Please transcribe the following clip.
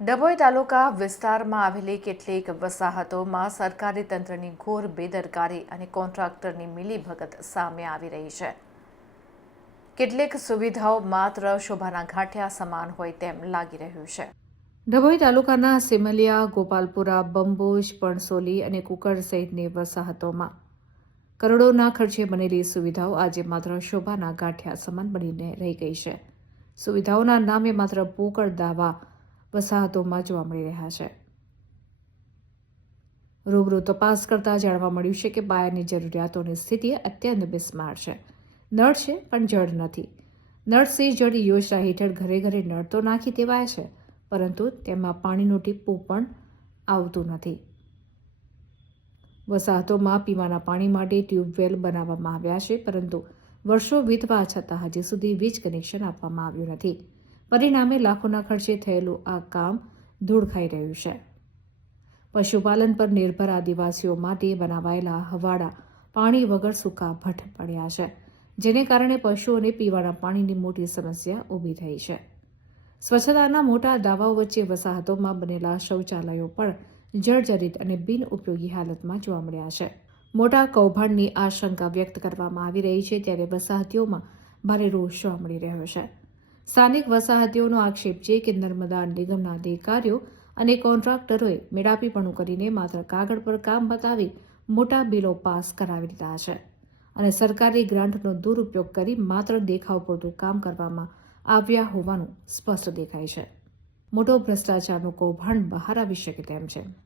ડભોઈ તાલુકા વિસ્તારમાં આવેલી કેટલીક વસાહતોમાં સરકારી તંત્રની ઘોર બેદરકારી અને કોન્ટ્રાક્ટરની મિલીભગત સામે આવી રહી છે. કેટલીક સુવિધાઓ માત્ર શોભાના ગાંઠિયા સમાન હોય તેમ લાગી રહ્યું છે. ડભોઈ તાલુકાના સિમલિયા, ગોપાલપુરા, બંબોજ, પણસોલી અને કુકર સહિતની વસાહતોમાં કરોડોના ખર્ચે બનેલી સુવિધાઓ આજે માત્ર શોભાના ગાંઠિયા સમાન બનીને રહી ગઈ છે. સુવિધાઓના નામે માત્ર પોકળ દાવા વસાહતોમાં જોવા મળી રહ્યા છે. રૂબરૂ તપાસ કરતા જાણવા મળ્યું છે કે પાયાની જરૂરિયાતોની સ્થિતિ અત્યંત બિસ્માર છે. નળ છે, પણ જળ નથી. નળ સે જળ યોજના હેઠળ ઘરે ઘરે નળ તો નાખી દેવાય છે, પરંતુ તેમાં પાણીનું ટીપું પણ આવતું નથી. વસાહતોમાં પીવાના પાણી માટે ટ્યુબવેલ બનાવવામાં આવ્યા છે, પરંતુ વર્ષો વીતવા છતાં હજી સુધી વીજ કનેક્શન આપવામાં આવ્યું નથી. પરિણામે લાખોના ખર્ચે થયેલું આ કામ ધૂળ ખાઈ રહ્યું છે. પશુપાલન પર નિર્ભર આદિવાસીઓ માટે બનાવાયેલા હવાડા પાણી વગર સૂકા ભઠ્ઠ પડ્યા છે, જેને કારણે પશુઓને પીવાના પાણીની મોટી સમસ્યા ઊભી થઈ છે. સ્વચ્છતાના મોટા દાવાઓ વચ્ચે વસાહતોમાં બનેલા શૌચાલયો પણ જર્જરિત અને બિનઉપયોગી હાલતમાં જોવા મળ્યા છે. મોટા કૌભાંડની આશંકા વ્યક્ત કરવામાં આવી રહી છે, ત્યારે વસાહતીઓમાં ભારે રોષ જોવા મળી રહ્યો છે. સ્થાનિક વસાહતીઓનો આક્ષેપ છે કે નર્મદા નિગમના અધિકારીઓ અને કોન્ટ્રાક્ટરોએ મેળાપીપણું કરીને માત્ર કાગળ પર કામ બતાવી મોટા બિલો પાસ કરાવી દીધા છે અને સરકારી ગ્રાન્ટનો દુરુપયોગ કરી માત્ર દેખાવ પૂરતું કામ કરવામાં આવ્યા હોવાનું સ્પષ્ટ દેખાય છે. મોટો ભ્રષ્ટાચારનું કૌભાંડ બહાર આવી શકે તેમ છે.